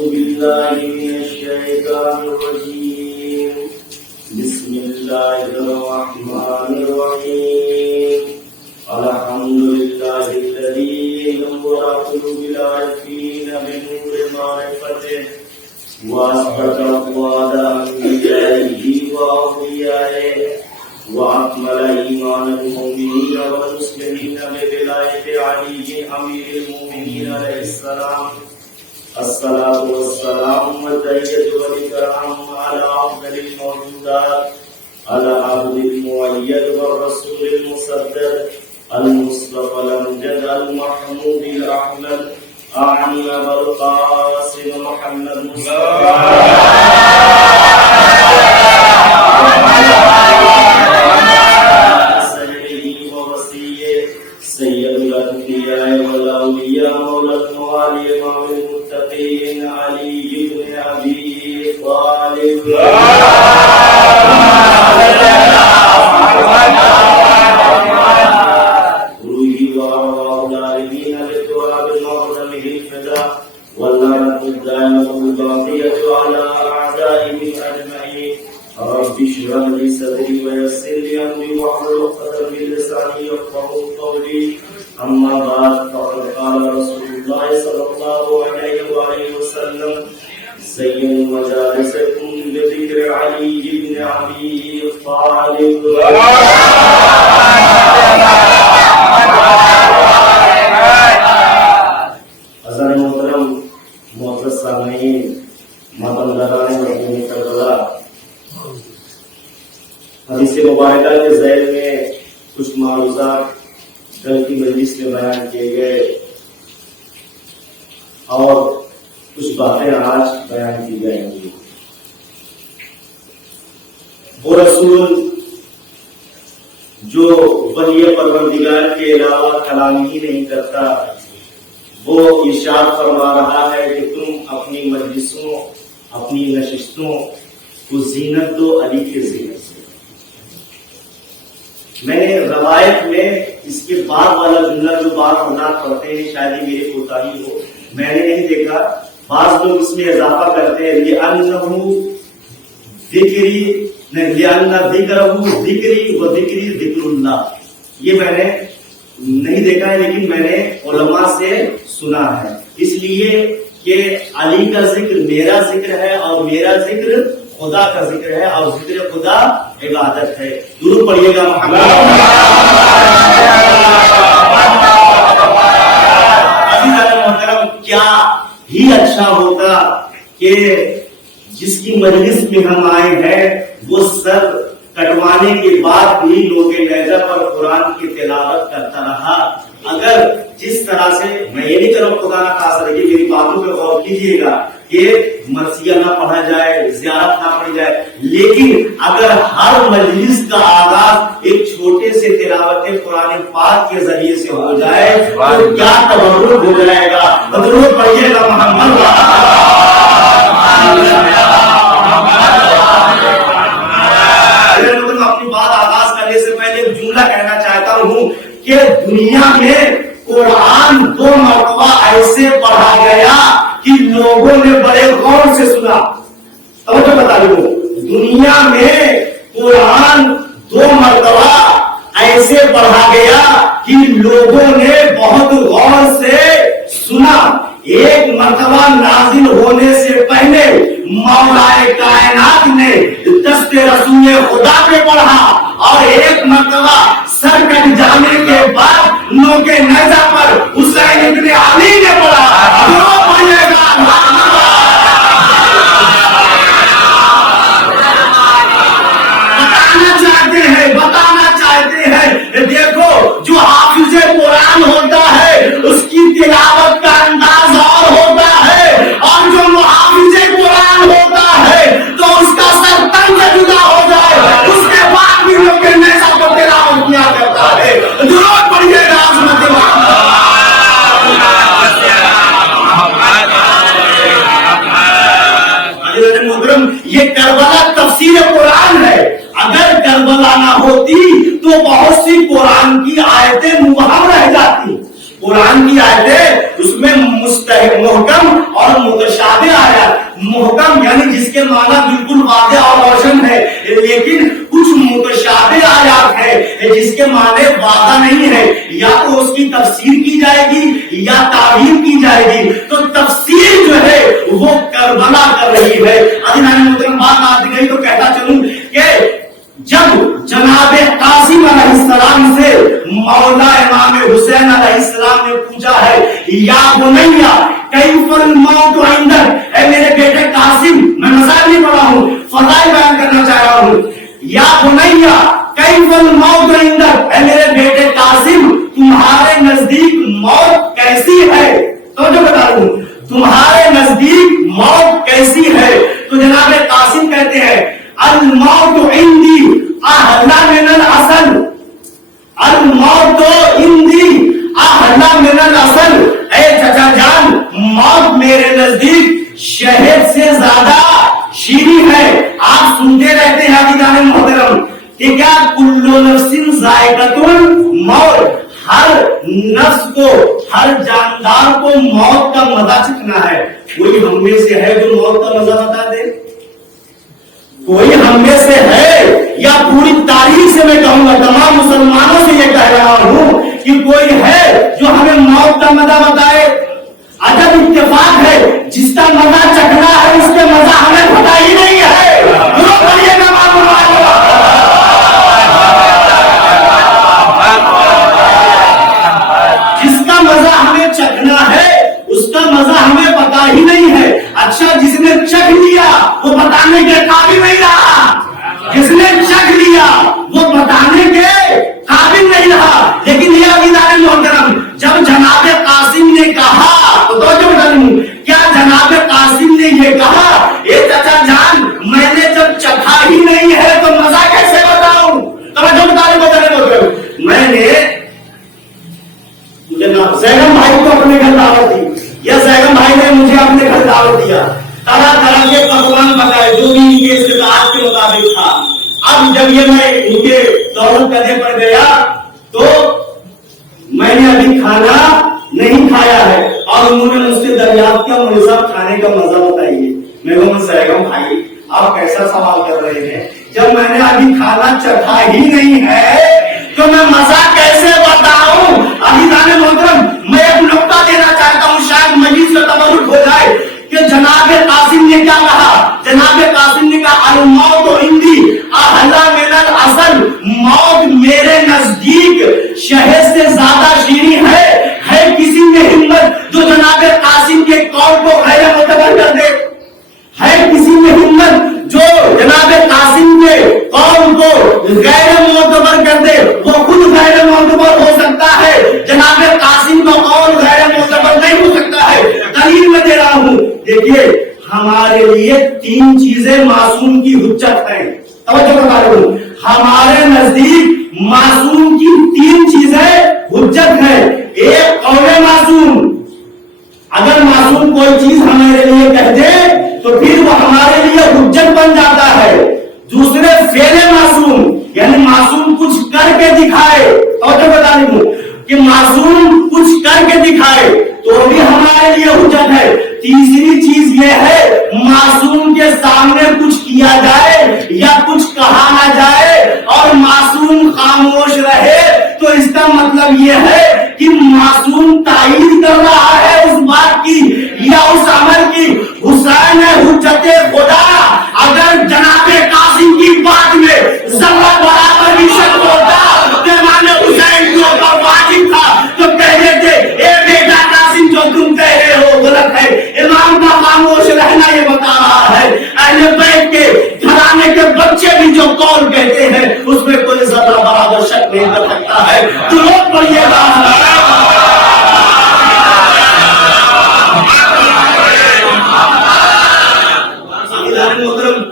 بالله من الشيطان الرجيم بسم الله الرحمن الرحيم الحمد لله الذي نور قلوب العارفين بنور معرفته وأثبت أقوال أنبيائه وأوليائه وأكمل إيمان المؤمنين والمسلمين بولاية علي أمير المؤمنين عليه السلام الصلاة والسلام والتحية والإكرام على أفضل الموجودات على عبد المؤيد والرسول المصدق المصطفى الأمجد المحمود الأحمد أعني أبا القاسم محمد مصطفى سيد الأنبياء والأولياء مولى الموالي إمام المتقين علي بن أبي طالب روحي وأرواح العالمين للتراب المعظم الفداء واللعنة الدائمة الباقية على أعدائهم أجمعين رب اشرح لي صدري ويسر لي أمري واحلل عقدة من لساني يفقهوا قولي أما بعد فقد قال رسول الله صلى الله عليه وآله وسلم زينوا مجالسكم بذكر علي بن أبي طالب حضرت محترم معزز سامعین ماتمداران مدینہ کربلا حدیث مبارکہ کے ذیل میں کچھ معروضات کل کی مجلس میں بیان کیے گئے اور کچھ باتیں آج بیان کی جائیں گی. وہ رسول جو وحی پروردگار کے علاوہ کلام ہی نہیں کرتا وہ ارشاد فرما رہا ہے کہ تم اپنی مجلسوں اپنی نشستوں کو زینت دو علی کے زینت سے. میں نے روایت میں اس کے بعد والا جملہ جو بعض حضرات پڑھتے ہیں شاید ہی میرے کوتاہی ہو میں نے نہیں دیکھا بعض لوگ اس میں اضافہ کرتے ہیں لِأَنَّهُ ذِكْرِي ذِكْرَهُ ذِكْرِي وَذِكْرِي ذِكْرُ اللَّهِ. یہ میں نے نہیں دیکھا ہے لیکن میں نے علماء سے سنا ہے اس لیے کہ علی کا ذکر میرا ذکر ہے اور میرا ذکر خدا کا ذکر ہے اور ذکر خدا عبادت ہے. درود پڑھیے گا محمد. محترم کیا ہی اچھا ہوتا کہ جس کی مجلس میں ہم آئے ہیں وہ سر کٹوانے کے بعد بھی لوگ لہجہ پر قرآن کی تلاوت کرتا رہا. اگر جس طرح سے میں یہ نہیں کروں خدا نہ خاص رکھیے میری باتوں پہ غور کیجیے گا کہ مرثیہ نہ پڑھا جائے زیارت نہ پڑھی جائے لیکن اگر ہر مجلس کا آغاز ایک چھوٹے سے تلاوت قرآن پاک کے ذریعے سے ہو جائے تو کیا تبرک ہو جائے گا. درود پڑھیے گا محمد. اپنی بات آغاز کرنے سے پہلے ایک جملہ کہنا چاہتا ہوں کہ دنیا میں قرآن 2 مرتبہ ایسے پڑھا گیا کہ لوگوں نے بڑے غور سے سنا. توجہ بتا دوں دنیا میں قرآن 2 مرتبہ ایسے پڑھا گیا کہ لوگوں نے بہت غور سے سنا. ایک مرتبہ نازل ہونے سے پہلے مولا کائنات نے دست رسول خدا پہ پڑھا اور ایک مرتبہ سر کٹ جانے کے بعد نو کے نیزہ پر حسین ابن علی نے پڑھا. بتانا چاہتے ہیں دیکھو جو حافظ قرآن ہوتا ہے اس کی تلاوت کا انداز اور ہوتا ہے اور جو محافظ قرآن ہوتا ہے تو اس کا سر تنگ جدا ہو جائے اس کے بعد بھی لوگ نیزہ پر تلاوت کیا کرتا ہے. ضرور پڑھیے گا عظمت محترم. یہ کربلا تفسیر قرآن ہے. اگر کربلا نہ ہوتی تو بہت سی قرآن کی آیتیں مبہم رہ جاتی. قرآن کی آیتیں اس میں محکم اور متشابہ آیات، محکم یعنی جس کے معنی بالکل واضح اور روشن ہے، لیکن کچھ متشابہ آیات ہے جس کے معنی واضح نہیں ہے، یا تو اس کی تفسیر کی جائے گی یا تعبیر کی جائے گی. تو تفسیر جو ہے وہ کربلا کر رہی ہے. بات آتی گئی تو کہتا چلوں کہ جب جناب قاسم علیہ السلام سے مولا امام حسین علیہ السلام نے پوچھا ہے یا بنیا کیف الموت عندک، اے میرے بیٹے قاسم، میں مذاق نہیں پڑھا ہوں، فضائل بیان کرنا چاہ رہا ہوں، یا بنیا کیف الموت عندک، اے میرے بیٹے قاسم تمہارے نزدیک موت کیسی ہے. تو جو بتا رہا ہوں تمہارے نزدیک موت کیسی ہے. تو جناب قاسم کہتے ہیں الموت عندی احلا من الاصل، الموت عندی احلا من الاصل، اے چچا جان موت میرے نزدیک شہد سے زیادہ شیریں ہے. آپ سنتے رہتے ہیں عزیزان محترم کہ کیا کل نفس ذائقۃ الموت، ہر نفس کو، ہر جاندار کو موت کا مزہ چکھنا ہے. کوئی ہم میں سے ہے جو موت کا مزہ بتا دے؟ کوئی ہم میں سے ہے؟ یا پوری تاریخ سے میں کہوں گا، تمام مسلمانوں سے یہ کہہ رہا ہوں کہ کوئی ہے جو ہمیں موت کا مزہ بتائے؟ عجب اتفاق ہے، جس کا مزہ چکھنا ہے اس کے مزہ ہمیں پتہ ہی نہیں ہے. جس کا مزہ ہمیں چکھنا ہے اس کا مزہ ہمیں پتا ہی نہیں ہے. اچھا جس نے چکھ لیا وہ بتانے کے قابل نہیں رہا، جس نے چکھ لیا وہ بتانے کے قابل نہیں رہا. لیکن یہ عزیزان محترم جب جناب قاسم نے کہا تو کیا جناب قاسم نے یہ کہا اے چچا جان میں نے جب چکھا ہی نہیں ہے تو مزہ کیسے بتاؤں؟ میں نے زیغم بھائی کو اپنے گھر دعوت دی یا زیغم بھائی نے مجھے اپنے گھر دعوت دیا، طرح طرح کے پکوان بتائے جو بھی ان کے استطاعت کے مطابق تھا. اب جب یہ میں ان کے دولت کرنے پر گیا تو میں نے ابھی کھانا نہیں کھایا ہے اور انہوں نے مجھ سے دریافت کیا مجھے صاحب کھانے کا مزہ بتائیے. میں کہوں زیغم بھائی آپ کیسا سوال کر رہے ہیں، جب میں نے ابھی کھانا چکھا ہی نہیں ہے تو میں مزہ کیسے بتاؤں؟ عزیزان محترم میں ایک نقطہ دینا چاہتا ہوں، شاید مجید سے تبرک ہو جائے کہ جناب قاسم نے کیا کہا. جناب قاسم نے کہا الموت عندی احلا من الاصل، موت میرے نزدیک شہد سے زیادہ شیریں ہے. کسی میں ہمت جو جناب قاسم کے قول کو غیر معتبر کر دے؟ ہے کسی میں ہمت جو جناب قاسم کے قول کو غیر معتبر کر دے؟ وہ خود غیر معتبر ہو سکتا ہے، جناب قاسم کا قول غیر معتبر نہیں ہو سکتا ہے. دلیل میں دے رہا ہوں. دیکھیے ہمارے لیے تین چیزیں معصوم کی حجت ہیں. توجہ بتا رہا ہوں، ہمارے نزدیک معصوم کی تین چیزیں حجت ہے. ایک قول معصوم، اگر معصوم کوئی چیز ہمارے لیے کہہ دے تو پھر وہ ہمارے لیے حجت بن جاتا ہے. دوسرے فعل معصوم، یعنی معصوم کچھ کر کے دکھائے، اور جو بتا رہی ہوں کہ معصوم کچھ کر کے دکھائے تو بھی ہمارے لیے حجت ہے. تیسری چیز یہ ہے معصوم کے سامنے کچھ کیا جائے یا کچھ کہا نہ جائے اور معصوم خاموش رہے تو اس کا مطلب یہ ہے کہ معصوم تائید کر رہا ہے اس بات کی یا اس عمل کی. حسین حجت خدا، اگر جناب قاسم کی بات میں ذرہ برابر بھی شک ہوتا تو امام حسین کے اوپر واجب تھا تو کہہ دیتے اے بیٹا قاسم جو تم کہہ رہے ہو غلط ہے. امام کا خاموش رہنا یہ بتا رہا ہے اہل بیت کے گھرانے کے بچے بھی جو قول کہتے ہیں اس میں کوئی ذرہ برابر شک نہیں کر سکتا ہے. درود پڑھیے گا.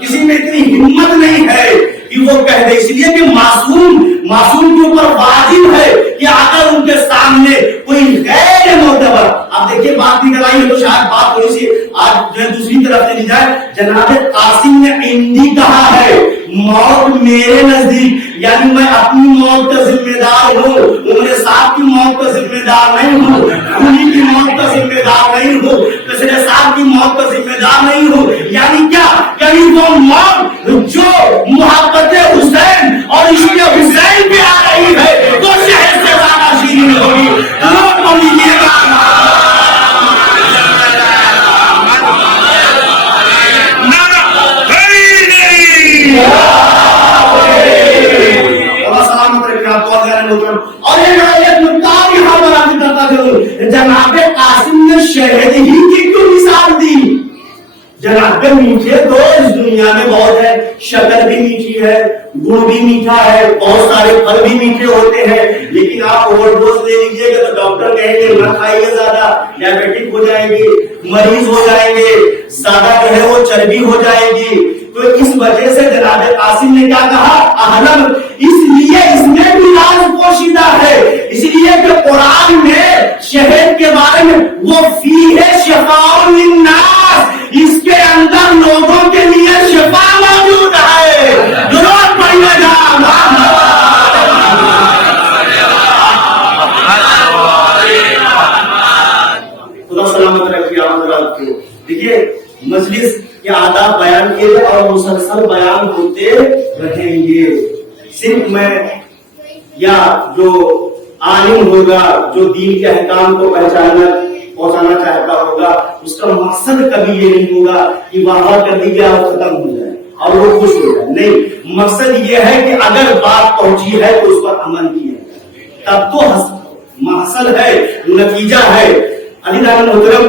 کسی میں اتنی ہمت نہیں ہے کہ وہ کہہ دے، اس لیے کہ معصوم کے اوپر واجب ہے کہ اگر ان کے سامنے کوئی غیر معتبر، اب دیکھیے بات نکل آئی ہے تو شاید بات تھوڑی سی آج جو دوسری طرف چلی جائے. جناب قاسم نے عندی کہا ہے، موت میرے نزدیک، یعنی میں اپنی موت کا ذمہ دار ہوں، عمر صاحب کی موت کا ذمہ دار نہیں ہوں. انہیں کی موت کا ذمہ دار نہیں ہوں، پچھلے سال کی موت کا ذمہ دار نہیں ہوں. یعنی کیا؟ یعنی وہ موت جو محبت حسین اور عشق حسین پہ آ رہی ہے تو شہر سے زیادہ شیرین ہوگی. لوگ بولیے گا اور ایک نقطہ یہاں پر آگے کرتا ضرور، جناب قاسم نے شہد ہی کی کیوں مثال دی؟ جناب میٹھے تو اس دنیا میں بہت ہے، شکر بھی میٹھی ہے، گڑ بھی میٹھا ہے، بہت سارے پھل بھی میٹھے ہوتے ہیں، لیکن آپ اوور ڈوز لے لیجیے گا تو ڈاکٹر کہیں گے نہ کھائیے، زیادہ ڈائبٹک ہو جائیں گے، مریض ہو جائیں گے، زیادہ جو ہے وہ چربی ہو جائے گی. تو اس وجہ سے جناب قاسم نے کیا کہا؟ اہلم، اس لیے اس میں بھی راز پوشیدہ ہے، اس لیے کہ قرآن میں شہد کے بارے میں وہ فیہ شفاء للناس، اس کے اندر لوگوں کے لیے شفا موجود ہے. ضرور پڑھیے گا. خدا سلامت رکھیے آپ حضرات کو. دیکھیے مجلس کے آداب بیان کیے اور مسلسل بیان ہوتے رہیں گے. صرف میں یا جو عالم ہوگا جو دین کے احکام کو پہنچانا چاہتا ہوگا اس کا مقصد کبھی یہ نہیں ہوگا کہ واہ کر دی گیا اور ختم ہو جائے اور وہ خوش ہو جائے. نہیں، مقصد یہ ہے کہ اگر بات پہنچی ہے تو اس پر عمل کیا تب تو محصل ہے، نتیجہ ہے. علی جان محترم،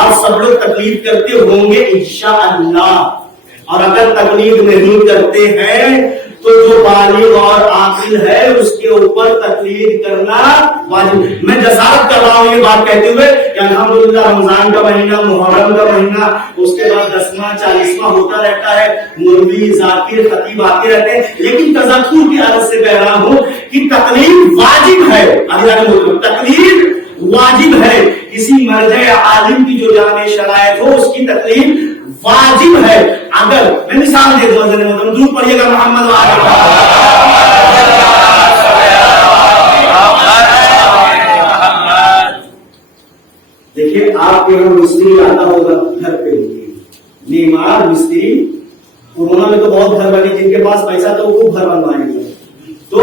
آپ سب لوگ تقلید کرتے ہوں گے انشاءاللہ، اور اگر تقلید نہیں کرتے ہیں تو جو بالغ اور عاقل ہے اس کے اوپر تقلید کرنا واجب. میں جسارت کر رہا ہوں یہ بات کہتے ہوئے کہ الحمدللہ رمضان کا مہینہ، محرم کا مہینہ، اس کے بعد 10واں 40واں ہوتا رہتا ہے، مولوی ذاکر خطیب آتے رہتے ہیں، لیکن تذکر کی عادت سے کہہ رہا ہوں کہ تقلید واجب ہے. تقلید واجب ہے. کسی مرجع عالم کی جو جامع شرائط ہو اس کی تقلید واجب ہے. اگر میں مثال دے دوں درود پڑھیے گا محمد دیکھیے آپ کے یہاں مستری آتا ہوگا گھر پہ، معمار مستری، کورونا میں تو بہت گھر بنے، جن کے پاس پیسہ تو وہ گھر بنوائیں گے. تو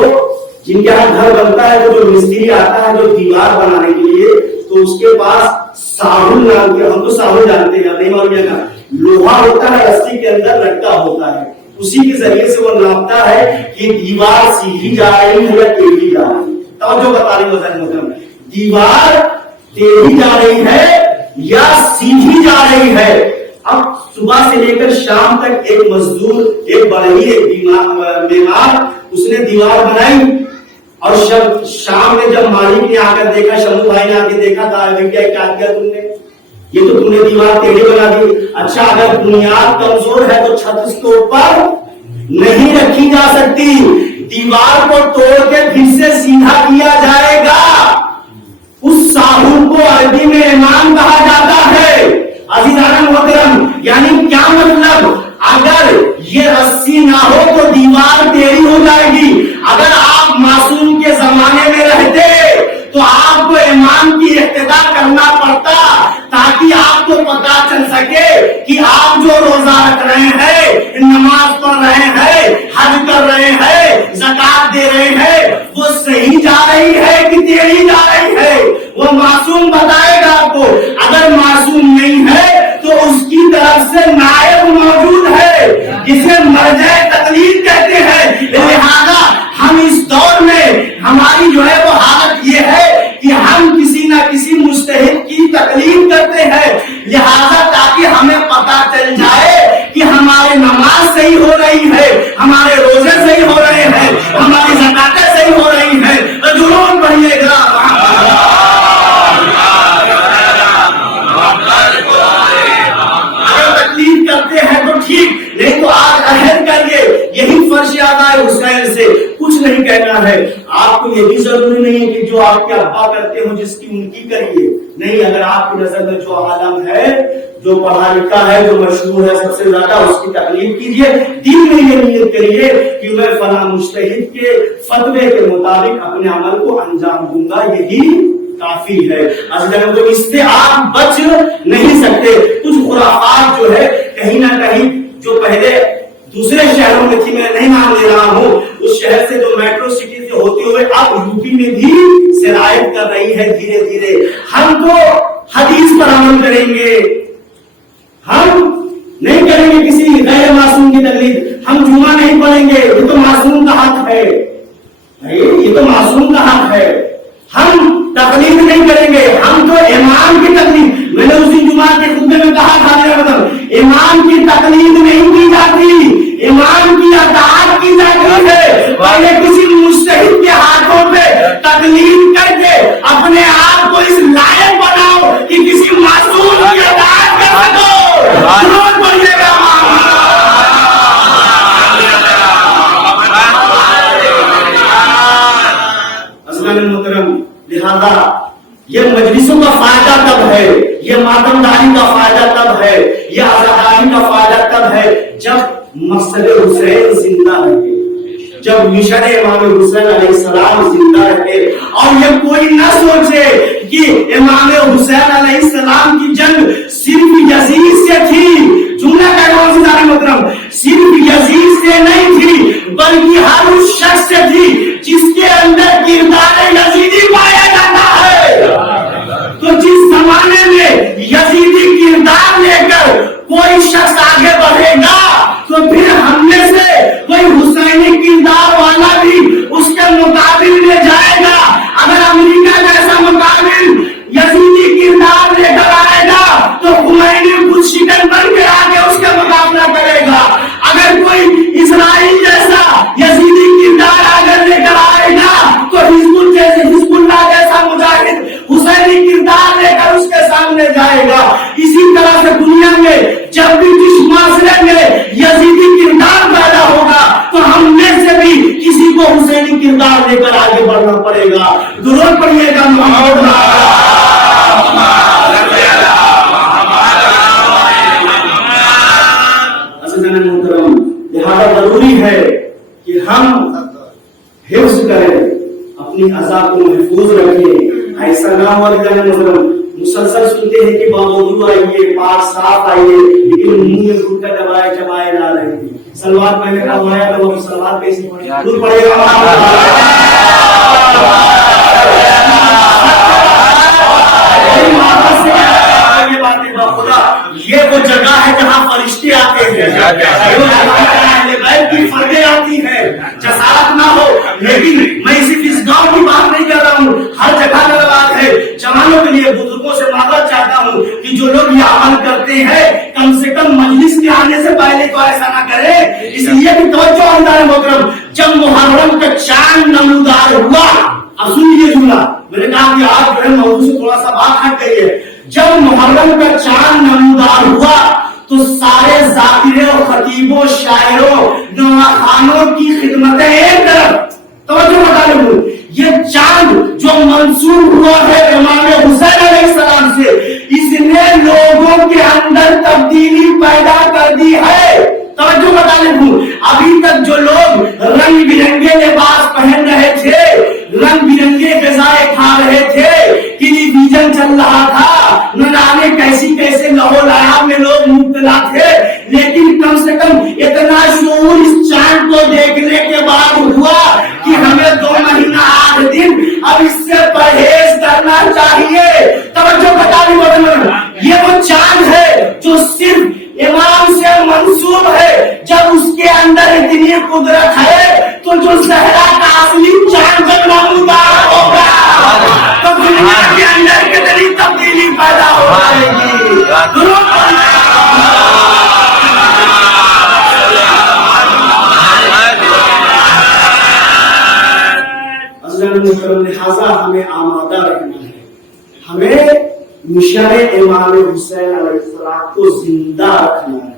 جن کے یہاں گھر بنتا ہے تو جو مستری آتا ہے جو دیوار بنانے کے لیے تو اس کے پاس ساہل نام کے، ہم تو ساہل جانتے ہیں نہیں، اور یہ لوہا ہوتا ہے رسی کے اندر لٹکا ہوتا ہے، اسی کے ذریعے سے وہ ناپتا ہے کہ دیوار سیدھی جا رہی ہے یا ٹیڑھی جا رہی ہے. توجہ بتا رہی ہوں، دیوار ٹیڑھی جا رہی ہے یا سیدھی جا رہی ہے. اب صبح سے لے کر شام تک ایک مزدور، ایک بڑھئی، ایک معمار، اس نے دیوار بنائی اور شام میں جب مالک نے آ کر دیکھا، شمو بھائی نے آ کے دیکھا تھا کیا کیا تم نے، یہ تو تم نے دیوار ٹیڑھی بنا دی. اچھا اگر بنیاد کمزور ہے تو چھت اس کے اوپر نہیں رکھی جا سکتی، دیوار کو توڑ کے پھر سے سیدھا کیا جائے گا. اس ساہو کو عربی میں امام کہا جاتا ہے. عزیزان محترم، یعنی کیا مطلب؟ اگر یہ رسی نہ ہو تو دیوار ٹیڑھی ہو جائے گی. اگر آپ معصوم کے زمانے میں رہتے تو آپ کو امام کی اقتدا کرنا پڑتا تاکہ آپ کو پتا چل سکے کہ آپ جو روزہ رکھ رہے ہیں، نماز پڑھ رہے ہیں، حج کر رہے ہیں، زکات دے رہے ہیں، وہ صحیح جا رہی ہے کہ ٹیڑھی جا رہی ہے. وہ معصوم بتائے گا آپ کو. اگر معصوم نہیں ہے تو اس کی طرف سے نائب موجود ہے جسے مرجع تقلید کہتے ہیں. لہذا ہم اس دور میں ہماری جو ہے وہ حالت یہ ہے کہ ہم کسی نہ کسی مجتہد کی تقلید کرتے ہیں، لہذا تاکہ ہمیں پتا چل جائے کہ ہماری نماز صحیح ہو رہی ہے، ہمارے روزے صحیح ہو رہے ہیں، ہماری زکاتیں صحیح ہو رہی ہیں. ضرور پڑھیے گا. اگر تقلید کرتے ہیں تو ٹھیک، نہیں تو آج عہد کریے. یہی فرش ادا حسین سے کچھ نہیں کہنا ہے. آپ کو یہ بھی ضروری نہیں ہے کہ جو آپ کے ابا کرتے ہو جس کی ان کی کریے. نہیں، اگر آپ کی نظر میں جو عالم ہے، جو پڑھا لکھا ہے، جو مشہور ہے سب سے زیادہ، اس کی تقلید کیجیے. دل میں یہ نیت کریے کہ میں فلاں مجتہد کے فتوے کے مطابق اپنے عمل کو انجام دوں گا. یہی کافی ہے. تو اس سے آپ بچ نہیں سکتے. کچھ خرافات جو ہے کہیں نہ کہیں جو پہلے دوسرے شہروں میں تھی، میں نہیں نام لے رہا ہوں، اس شہر سے جو میٹرو سٹی سے ہوتے ہوئے اب یوپی میں بھی سرایت کر رہی ہے دھیرے دھیرے. ہم تو حدیث پر عمل کریں گے، ہم نہیں کریں گے کسی غیر معصوم کی تقلید. ہم جمعہ نہیں پڑھیں گے، یہ تو معصوم کا حق ہے، یہ تو معصوم کا حق ہے. ہم تقلید نہیں کریں گے، ہم تو امام کی تقلید. میں نے اسی جمعہ کے خطبے میں کہا تھا امام کی تقلید نہیں کی جاتی، امام کی اطاعت کی جاتی ہے. پہلے کسی مجتہد کے ہاتھوں پہ تقلید کر کے اپنے آپ کو اس لائق بناؤ کہ کسی معصوم کی اطاعت کر سکو. ضرور پڑھیے گا. محترم، لہذا یہ مجلسوں کا فائدہ تب ہے، یہ ماتم داری کا فائدہ تب ہے، یہ آزاداری کا فائدہ تب ہے جب مسئلہ حسین زندہ رہے، جب مشن امام حسین علیہ السلام زندہ رہے. اور یہ کوئی نہ سوچے کہ امام حسین علیہ السلام کی جنگ صرف یزید سے تھی. جملہ کا کون سی داری محترم؟ صرف یزید سے نہیں تھی بلکہ ہر اس شخص سے تھی جس کے اندر کردار یزیدی پایا جاتا ہے. تو جس زمانے میں یزیدی کردار لے کر کوئی شخص آگے بڑھے گا تو پھر ہم میں سے کوئی حسینی کردار والا بھی اس کے مقابل میں جائے گا. اگر امریکہ جیسا مقابل یزیدی کردار لے کر آئے گا تو خمینی خود شکن بن کے آگے اس کا مقابلہ کرے گا. اگر کوئی اسرائیل جیسا یزیدی کردار آگے لے کر آئے گا تو حزب اللہ جیسا مجاہد حسینی کردار لے کر اس کے سامنے جائے گا. اسی طرح سے دنیا میں جب بھی جس معاشرے میں یزیدی کردار پیدا ہوگا تو ہم میں سے بھی کسی کو حسینی کردار لے کر آگے بڑھنا پڑے گا. ضرور پڑھیے گا. لہذا ضروری ہے کہ ہم حفظ کریں، اپنی اعضاء کو محفوظ رکھیں. ایسا نہ ہو مسلسل سنتے ہیں کہ باوضو آئیے، پاک صاف آئیے، لیکن منہ میں گھٹ کر دبائے چبائے لا رہے ہیں. سلوات میں نے کہا تو وہ سلوات کیسے پڑھے یہ وہ جگہ ہے جہاں فرشتے آتے ہیں، کی فرقیں آتی ہیں. جسارت نہ ہو، لیکن میں صرف اس گاؤں کی بات نہیں کر رہا ہوں، ہر جگہ کا بات ہے. جوانوں کے لیے بزرگوں سے معذرت چاہتا ہوں کہ جو لوگ یہ عمل کرتے ہیں کم سے کم مجلس کے آنے سے پہلے تو ایسا نہ کرے. اس لیے بھی توجہ اندار محترم، جب محرم کا چاند نمودار ہوا، اب سنیے جملہ میں نے کہا کہ آج جو ہے موضوع سے تھوڑا سا بات ہٹ گئی ہے. جب محرم کا چاند نمودار ہوا تو سارے ذاکروں، خطیبوں، شاعروں، نواخوانوں کی خدمتیں ایک طرف. توجہ بتا لوں، یہ چاند جو منسوب ہوا ہے امام حسین علیہ السلام سے، اس نے لوگوں کے اندر تبدیلی پیدا کر دی ہے. توجہ بتا لوں، ابھی تک جو لوگ رنگ برنگے لباس پہن رہے تھے، رنگ برنگے غذائیں کھا رہے تھے، ٹیلی ویژن چل رہا تھا، نہ جانے کیسی کیسے لہو لہاب میں لوگ مبتلا تھے، لیکن کم سے کم اتنا شعور اس چاند کو دیکھنے کے بعد ہوا کہ ہمیں 2 مہینہ 8 دن اب اس سے پرہیز کرنا چاہیے. توجہ بتا دوں، یہ وہ چاند ہے جو صرف امام سے منسوب ہے. جب اس کے اندر اتنی قدرت ہے تو جو زہرا کا اصلی چاند جب نمودار ہوگا تو دنیا کے اندر کتنی تبدیلی پیدا ہو جائے گی. لہذا ہمیں آمادہ رکھنا ہے، ہمیں مشن امام حسین علیہ السلام کو زندہ رکھنا ہے.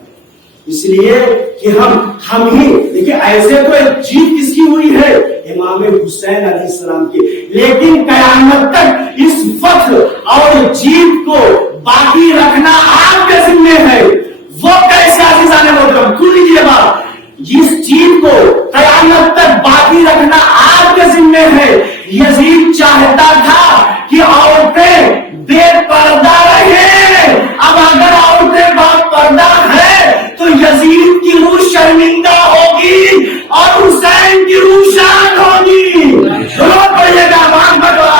اس لیے کہ ہم ہی دیکھیں، ایسے تو جیت کس کی ہوئی ہے؟ امام حسین علیہ السلام کی. لیکن قیامت تک اس فخر اور جیت کو باقی رکھنا آپ کے ذمہ ہے. وہ کیسے عزیزان محترم، سن لیجیے بات، اس چیز کو قیامت تک باقی رکھنا آپ کے ذمہ ہے. یزید چاہتا تھا کہ عورتیں بے پردہ رہے. اب اگر عورتیں با پردہ ہے تو یزید کی روح شرمندہ ہوگی اور حسین کی روح شان ہوگی. ضرور پڑھیے گا مان بٹوا.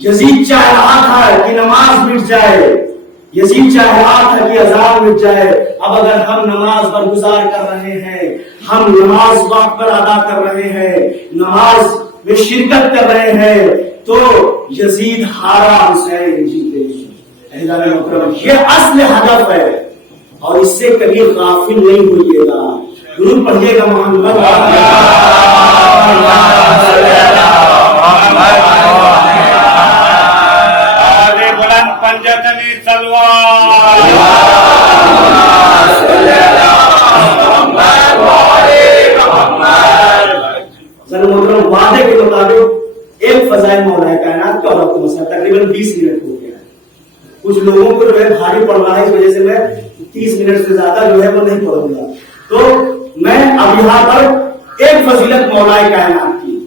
یزید چاہ رہا تھا کہ نماز مٹ جائے, یزید چاہ رہا تھا کہ اذان مٹ جائے. اب اگر ہم نماز برگزار کر رہے ہیں, ہم نماز وقت پر ادا کر رہے ہیں, نماز میں شرکت کر رہے ہیں, تو یزید ہارا, حسین جیتے. یہ اصل ہدف ہے اور اس سے کبھی غافل نہیں ہوئیے گا. ضرور پڑھیے گا محمد پنجتنی سلوار. وعدے کے مطابق ایک فضائل مولا کائنات کا وقت مسئلہ تقریباً 20 منٹ ہو گیا ہے. کچھ لوگوں کو جو ہے بھاری پڑ رہا ہے, اس وجہ سے میں 30 منٹ سے زیادہ جو ہے وہ نہیں پڑھوں گا. تو میں اب یہاں پر ایک فضیلت مولا کائنات کی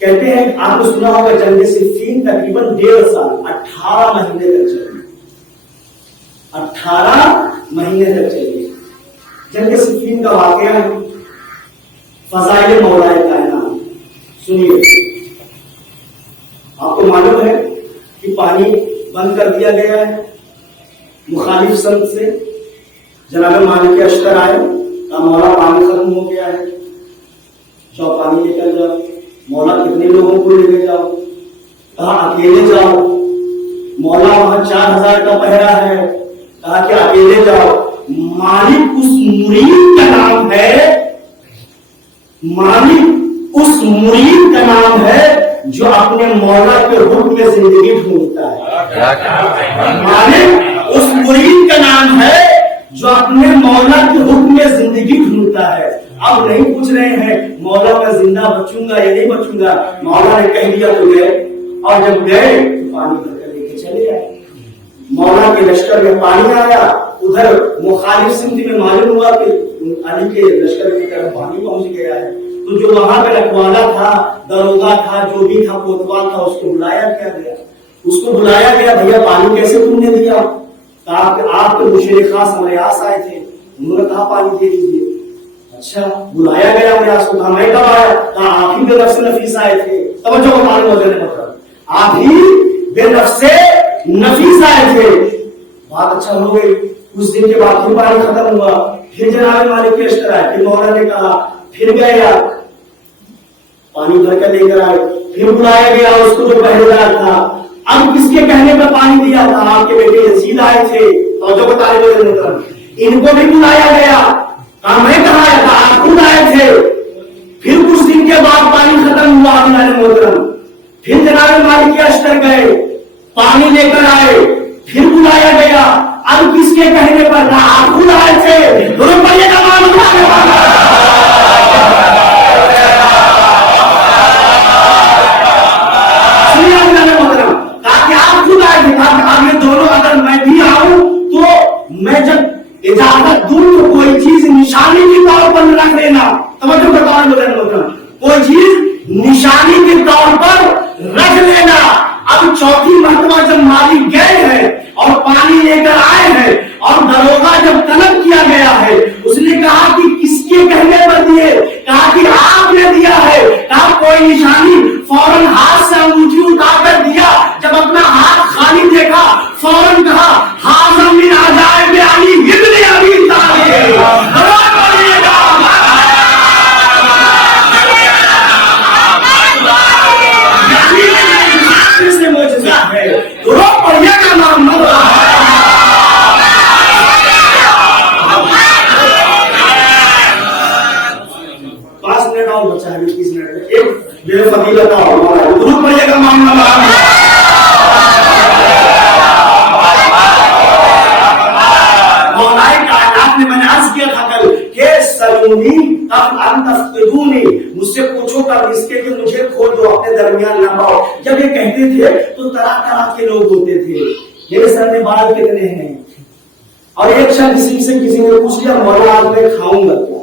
کہتے ہیں. آپ نے سنا ہوگا جنگ صفین تقریباً 1.5 سال 18 مہینے تک چلی. 18 مہینے تک چلی جنگ صفین کا واقعہ ہے. فضائل مولا کائنات سنیے. آپ کو معلوم ہے کہ پانی بند کر دیا گیا ہے مخالف سمت سے. جناب مالک اشتر آئے, کہا مولا پانی ختم ہو گیا ہے, جاؤ پانی لے کر جاؤ. مولا کتنے لوگوں کو لے کے جاؤ؟ کہا اکیلے جاؤ. مولا وہاں 4000 کا پہرا ہے, کہا کہ اکیلے جاؤ. مالک اس مرید کا نام ہے, مالک اس مرید کا نام ہے جو اپنے مولا کے حکم میں زندگی ڈھونڈتا ہے. مالک اس مرید کا نام ہے جو اپنے مولا کے حکم میں زندگی ڈھونڈتا ہے. اب نہیں پوچھ رہے ہیں مولا میں زندہ بچوں گا یا نہیں بچوں گا. مولا نے کہہ دیا تو گئے, اور جب گئے تو پانی بھر کر لے کے چلے آئے. مولا کے لشکر میں پانی آیا, ادھر مخالف سمت میں معلوم ہوا کہ علی کے لشکر کی طرف پانی پہنچ گیا ہے. تو جو وہاں پہ رکھوالا تھا, دروگا تھا, جو بھی تھا کوتوال تھا, اس کو بلایا کیا گیا. اس کو بلایا گیا, بھیا پانی کیسے تم نے دیا؟ آپ کے مشیر خاص مریاس آئے تھے, انہوں نے کہا پانی دے دیجیے. اچھا, بلایا گیا مریاس کو, کہا میں کب آیا؟ کہا آپ ہی بے نفس نفیس آئے تھے. توجہ کو معلوم ہو جانے مطلب آپ ہی بے نفس نفیس آئے تھے. بات اچھا ہو گئی. کچھ دن کے بعد پھر پانی ختم ہوا. پھر جناب مالک کے اشتر آئے, پھر مولا نے کہا, پھر گئے آپ پانی بھر کر لے کر آئے. پھر بلایا گیا اس کو جو پہلے دار تھا. اب کس کے کہنے پر پانی دیا تھا؟ آپ کے بیٹے یزید آئے تھے, توجہ کو طالب علم کر, ان کو بھی بلایا گیا. کہا میں کہا آیا تھا؟ آپ خود آئے تھے. پھر کچھ دن کے بعد پانی ختم ہوا محترم. پھر جناب مالک کے اشتر گئے, پانی لے کر آئے. پھر بلایا گیا. اب کس کے کہنے پر؟ آپ خود آئے تھے. دونوں پڑھیے کا معلوم دونوں. اگر میں بھی آؤں تو میں جب اجازت دوں تو کوئی چیز نشانی کے طور پر رکھ لینا. توجہ کا طور پر کوئی چیز نشانی کے طور پر رکھ لینا. اب چوتھی مرتبہ جب مالک گئے ہیں اور پانی لے کر آئے ہیں اور دروگا جب طلب کیا گیا ہے, اس نے کہا کہ کس کے کہنے پر دیے؟ کہا کہ آپ نے دیا ہے. کہا کوئی نشانی؟ فوراً ہاتھ سے انگوٹھی اٹھا کر دیا. جب اپنا ہاتھ خالی دیکھا فوراً کہا حاضر من عجائب علی ابن ابی طالب. مجھ سے پوچھو کر اس کے کہ مجھے کھول دو, اپنے درمیان نہ پاؤ. جب یہ کہتے تھے تو طرح طرح کے لوگ ہوتے تھے. میرے سر میں بال کتنے ہیں؟ اور ایک شخص کسی نے پوچھ لیا مولا آج میں کھاؤں گا کیا؟